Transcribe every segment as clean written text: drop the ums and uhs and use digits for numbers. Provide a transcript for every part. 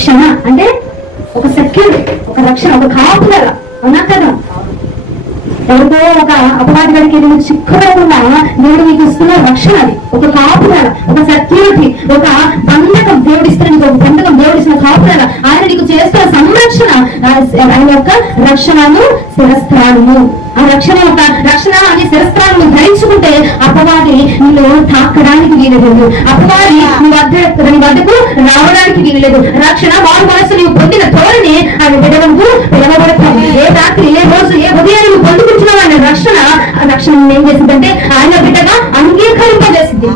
రక్షణ అంటే ఒక సెక్యూరిటీ, ఒక రక్షణ, ఒక కాపుదల. అవునా కదా? ఎవరికో ఒక అపవాదిగాడికి నువ్వు చిక్కుపడకుండా దేవుడు నీకు ఇస్తున్న రక్షణ, అది ఒక కాపుదల, ఒక సెక్యూరిటీ, ఒక బంధకం దేవుడు ఇస్తున్న నీకు, ఒక బంధకం దేవుడు ఇస్తున్న కాపుదల. ఆయన నీకు చేస్తున్న సంరక్షణ, ఆయన యొక్క రక్షణను శిరస్త్రాణము. ఆ రక్షణ యొక్క రక్షణ అనే శిరస్త్రాలను ధరించుకుంటే అపవాది నిన్ను తాకడానికి వీలలేదు, అపవాది నీ వద్దకు రావడానికి వీలలేదు. రక్షణ వారు మనసు నీవు పొందిన తోడని ఆయన బిడ్డలకు పిలవబడతావు. ఏ రాత్రి, ఏ రోజు, ఏ ఉదయం నువ్వు పొందుకుంటున్నావు ఆయన రక్షణ. ఆ రక్షణ ఏం చేసిందంటే ఆయన బిడ్డగా అంగీకరింపజేసింది,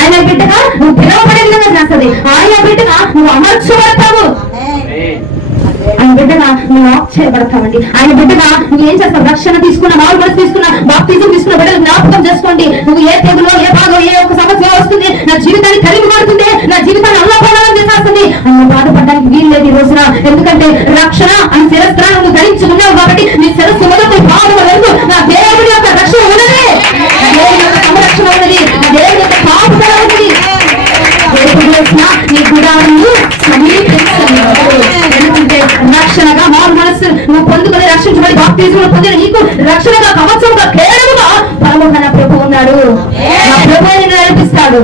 ఆయన బిడ్డగా నువ్వు పిలవబడే విధంగా చేస్తుంది, ఆయన బిడ్డగా నువ్వు అమర్చబడతావు, ఆయన బిడ్డగా నువ్వు వాక్ చేయబడతావండి. ఆయన బిడ్డగా నువ్వు ఏం చేస్తావు? రక్షణ తీసుకున్న, మామూలు మనసు తీసుకున్న, బాప్తిజం తీసుకున్న బిడ్డలు జ్ఞాపకం చేసుకోండి. నువ్వు ఏ తెగులో, ఏ భాగం, ఏ ఒక సమస్య వస్తుంది, నా జీవితాన్ని కలిగి పడుతుంది, నా జీవితాన్ని అల్లపాలం చేసేస్తుంది అన్న బాధపడడానికి వీలు లేదు ఈ రోజున. ఎందుకంటే రక్షణ అని శిరస్త్రాన్ని నువ్వు ధరించుకున్నావు కాబట్టి నీ శిరస్సు మొదటి భాగం లేదు. నా దేవుడి యొక్క రక్షణ ఉన్నది, నా దేవుడి యొక్క సంరక్షణ ఉన్నది, నా దేవుడి యొక్క కాపుదల ఉన్నది. నీ గుడాన్ని సమీపిస్తున్నావు. ఎందుకంటే రక్షణగా మామూలు మనస్సు నువ్వు పొందుకొని రక్షించబడి బాప్తిజంలో పొందిన నీకు రక్షణగా, కవచంగా, కేవలంగా పరముగా నా ప్రభు ఉన్నాడు. నా ప్రభు నడిపిస్తాడు.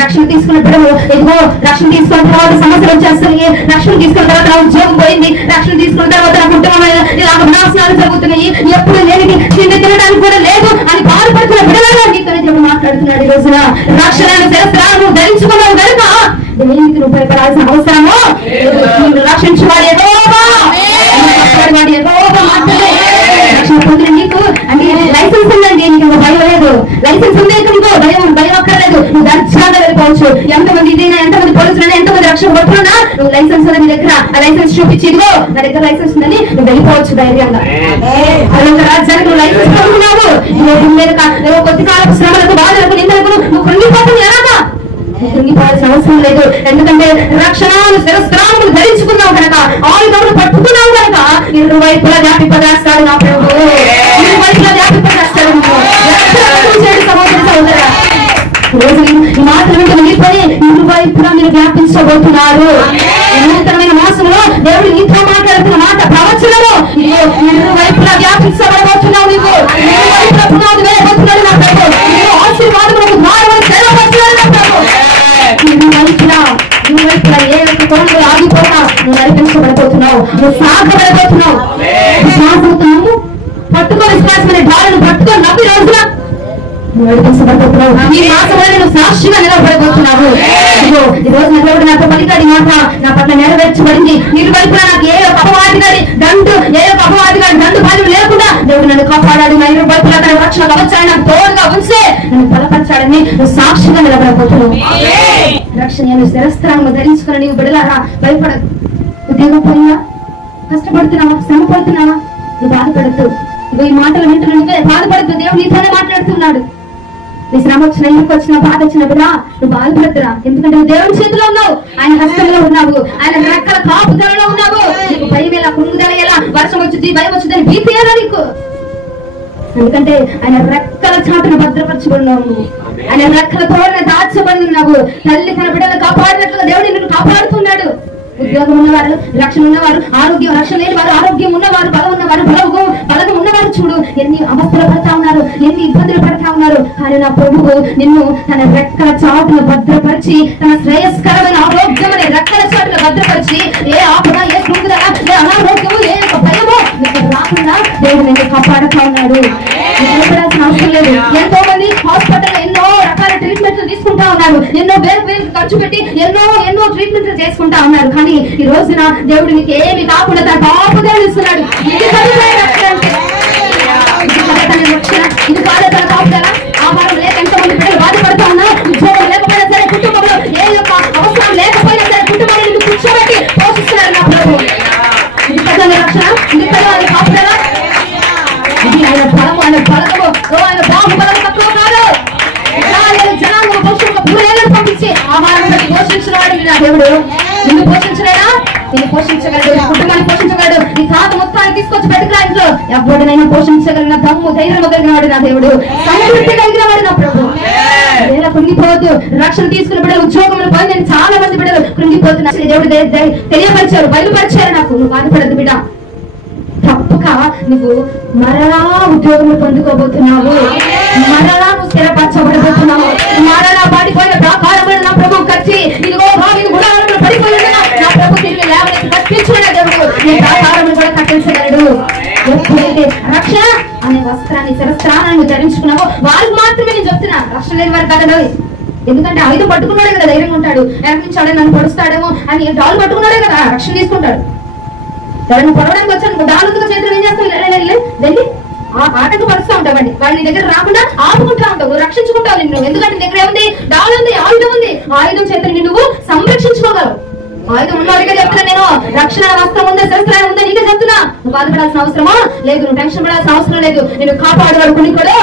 రక్షణ తీసుకున్న బిడ్డలు ఎదుగో, రక్షణ తీసుకున్న తర్వాత సమస్యలు వచ్చేస్తాయి, రక్షణ తీసుకున్న తర్వాత నా ఉద్యోగం పోయింది, రక్షణ తీసుకున్న తర్వాత నా కుటుంబం ఇలా వినాశనాలు జరుగుతున్నాయి, ఎప్పుడు లేని తిండి తినడానికి కూడా లేదు అని బాధపడుతున్న బిడ్డలుగా నీతోనే దేవుడు మాట్లాడుతున్నాడు ఈ రోజున. రక్షణ శస్త్రాలను ధరించుకున్నావు కనుక దేనికి నువ్వు భయపడాల్సిన అవసరమో రక్షించేవాడు యెహోవా, వాడు యెహోవా మాత్రమే. రక్షణ పొందిన నీకు అంటే లైసెన్స్ ఉందండి, నీకు భయం లేదు. లైసెన్స్ ఉంది నీకు భయం అక్కర్లేదు. నువ్వు దర్శనంగా వెళ్ళిపోవచ్చు. ఎంతమంది ఇదైనా, ఎంతమంది పోలీసులైనా, ఎంతమంది రక్షణ పట్టుకున్నా నువ్వు లైసెన్స్ ఉంది నీ దగ్గర, ఆ లైసెన్స్ చూపించి ఇదిగో నా దగ్గర లైసెన్స్ ఉందని నువ్వు వెళ్ళిపోవచ్చు ధైర్యంగా. అదొక రాజ్యానికి నువ్వు లైసెన్స్ పట్టుకున్నావు. కొద్ది కాలం శ్రమలకు, బాధలకు, నిందలకు నువ్వు కృంగిపోతుంది. ఎలాగా కృంగిపోవాల్సిన అవసరం లేదు. ఎందుకంటే రక్షణ శిరస్త్రాలను ధరించుకున్నావు కనుక, ఆయుధములు పట్టుకున్నావు కనుక ఇరువైపులా వ్యాపింపజేస్తాడు నా ప్రభు, ఇరువైపులా వ్యాపింపజేస్తాడు. సహోదరి సహోదరా, రోజు ఈ మాటలు వింటూ వెళ్ళిపోయి ఇరువైపులా మీరు వ్యాపించబోతున్నారు. నూతనమైన మాసంలో దేవుడు నీతో మాట్లాడుతున్న మాట ప్రవచనము, ఇరువైపులా వ్యాపించబడబోతున్నావు. నీకు ఇరువైపులా పునాది వేయబోతున్నాడు నా ప్రభు. ఆశీర్వాదములకు ద్వారములు తెరవబోతున్నాడు నా ప్రభు. ఇరువైపులా ఏ యొక్క కోణంలో ఆగిపోయినా నువ్వు నడిపించబడిపోతున్నావు, నువ్వు సాగబడిపోతున్నావు. విశ్వాసముతో పట్టుకొని విశ్వాసమైన డాలను పట్టుకొని నమ్మి రోజున నడిపించబడిపోతున్నావు. ఈ మాసంలో నువ్వు సాక్షిగా నిలబడిపోతున్నావు. ఈ రోజు నా దేవుడు నాతో పలికాడి మాట నా పట్ల నెరవేర్చబడింది. ఇరువైపులా నాకు ఏ యొక్క అపవాదిగాడి దండు, ఏ యొక్క అపవాదిగాడి దండు భార్య లేకుండా దేవుడు నన్ను కాపాడాడు. నా ఇరువైపులా తన రక్షణ కవచాన్ని నాకు తోడుగా ఉంచే నన్ను బలపరచాడని నువ్వు సాక్షిగా నిలబడబోతున్నావు. రక్షణ శిరస్త్రాలను ధరించుకుని నీవు బిడలారా భయపడదు. ఉద్యోగం పోయినా, కష్టపడుతున్నావా, శ్రమ పడుతున్నావా, నువ్వు బాధపడద్దు. ఇగో ఈ మాటలు వింటున్నా నువ్వే బాధపడద్దు. దేవుడు నీతోనే మాట్లాడుతున్నాడు. నీ శ్రమ వచ్చిన, ఇంటికి వచ్చిన, బాధ వచ్చిన బిడ్డ నువ్వు బాధపడద్దురా. ఎందుకంటే నువ్వు దేవుని చేతిలో ఉన్నావు, ఆయన హస్తంలో ఉన్నావు, ఆయన రెక్కల కాపుదలలో ఉన్నావు. నీకు భయం ఎలా, కుంగుదల ఎలా, వర్షం వచ్చింది, భయం వచ్చిందని భీతి ఎలా నీకు? ఎందుకంటే ఆయన రెక్కల చాటును భద్రపరచబడినావు, ఆయన రెక్కల తోడనే దాచబడి ఉన్నావు. తల్లి తన బిడ్డలను కాపాడినట్లుగా దేవుడు నిన్ను కాపాడుతున్నాడు. ఉద్యోగం ఉన్నవారు, రక్షణ ఉన్నవారు, ఆరోగ్యం, రక్షణ లేని వారు, ఆరోగ్యం ఉన్నవారు, బలం ఉన్నవారు, బలగం ఉన్నవారు చూడు ఎన్ని అవస్థలు పడతా ఉన్నారు, ఎన్ని ఇబ్బందులు పడతా ఉన్నారు. కానీ నా ప్రభువు నిన్ను తన రెక్కల చాటును భద్రపరిచి, తన శ్రేయస్కరమైన ఆరోగ్యం అనే రెక్కల చాటును భద్రపరిచి, ఏ ఆపద, ఏ కృంగుదల, ఏ అనారోగ్యము, ఏ భయము నీకు రాకుండా దేవుడు నిన్ను కాపాడుతా ఉన్నాడు. భయపడాల్సిన అవసరం లేదు. ఎంతో మంది హాస్పిటల్ ఎన్నో రకాల ట్రీట్మెంట్లు తీసుకుంటా ఉన్నారు, ఎన్నో వేరు ఖర్చు పెట్టి ఎన్నో ట్రీట్మెంట్లు చేసుకుంటా ఉన్నారు. కానీ ఈ రోజున దేవుడు నీకు ఏమి కాకుండా తన కాపుదలను ఇస్తున్నాడు. ఇది కాదు తన కాపుదల. ఆహారం లేక ఎంతమంది పిల్లలు బాధపడుతూ ఉన్నారు. ఉద్యోగం లేకపోయినా సరే, కుటుంబంలో ఏ యొక్క అవసరం లేకపోయినా సరే కుటుంబాన్ని నీకు కూర్చోబెట్టి పోషిస్తున్నారు నా ప్రభు. ఇది కదా రక్షణ, ఇది కదా ఆయన కాపుదల. ఇది ఆయన బలము, ఆయన బలము, ఆయన బాహుబలము తక్కువ కాదు. జనాంగం పంపించి ఆహారం పోషించిన వాడు నా దేవుడు. నిన్ను పోషించలేడా? నేను పోషించగలడు, నీ కుటుంబాన్ని పోషించగలడు, నీ తాత మొత్తాన్ని తీసుకొచ్చి పెట్టుకురా ఇంట్లో. ఎవరినైనా పోషించగలిగిన దమ్ము ధైర్యం కలిగిన వాడు నా దేవుడు, సమృద్ధి కలిగిన వాడు నా ప్రభు. ఎలా కృంగిపోవద్దు. రక్షణ తీసుకున్న బిడ్డలు, ఉద్యోగంలో పోయి నేను చాలా మంది బిడ్డలు కృంగిపోతున్నా. దేవుడు తెలియపరిచారు, బయలుపరిచారు నాకు. నువ్వు బాధపడద్దు బిడ్డ. తప్పక నువ్వు మరలా ఉద్యోగం పొందుకోబోతున్నావు, మరలా నువ్వు స్థిరపరచబడబోతున్నావు. మరలా పడిపోయిన ప్రాకారమైన నా ప్రభు కచ్చి ఇదిగో గుడారంలో పడిపోయిన నా ప్రభు తిరిగి లేవనెత్తి కట్టించుకున్న దేవుడు నీ ప్రాకారములు కూడా కట్టించగలడు. ఎప్పుడైతే రక్షణ అనే వస్త్రాన్ని శిరస్త్రాన్ని ధరించుకున్నావో వారికి మాత్రమే నేను చెప్తున్నా, రక్షణ లేని వారికి కాదు. ఎందుకంటే ఆయుధం పట్టుకున్నాడే కదా ధైర్యంగా ఉంటాడు. వెనక నుంచి ఆడే నన్ను పొడుస్తాడేమో అని డాలు పట్టుకున్నాడే కదా రక్షణ తీసుకుంటాడు. ఎవరైనా పొడవడానికి వచ్చాను డాలుగా చేతులు ఏం చేస్తావు? వెళ్ళి ఆ ఆటకు పరుస్తూ ఉంటావండి. వాళ్ళు నీ దగ్గర రాకుండా ఆపుకుంటా ఉంటావు, నువ్వు రక్షించుకుంటావు నిన్ను. ఎందుకంటే నీ దగ్గర ఏముంది? డాలు ఉంది, ఆయుధం ఉంది. ఆయుధం చేతులు నువ్వు సంరక్షించుకోగలవు. ఆయుధం ఉన్నవాడిగా చెప్తున్నా నేను. రక్షణ వస్త్రం ఉందా, శస్త్రాలు ఉందా నీకే చెప్తున్నా. నువ్వు బాధపడాల్సిన అవసరమా లేదు, నువ్వు టెన్షన్ పడాల్సిన అవసరం లేదు. నేను కాపాడేవాడు కొన్ని కూడా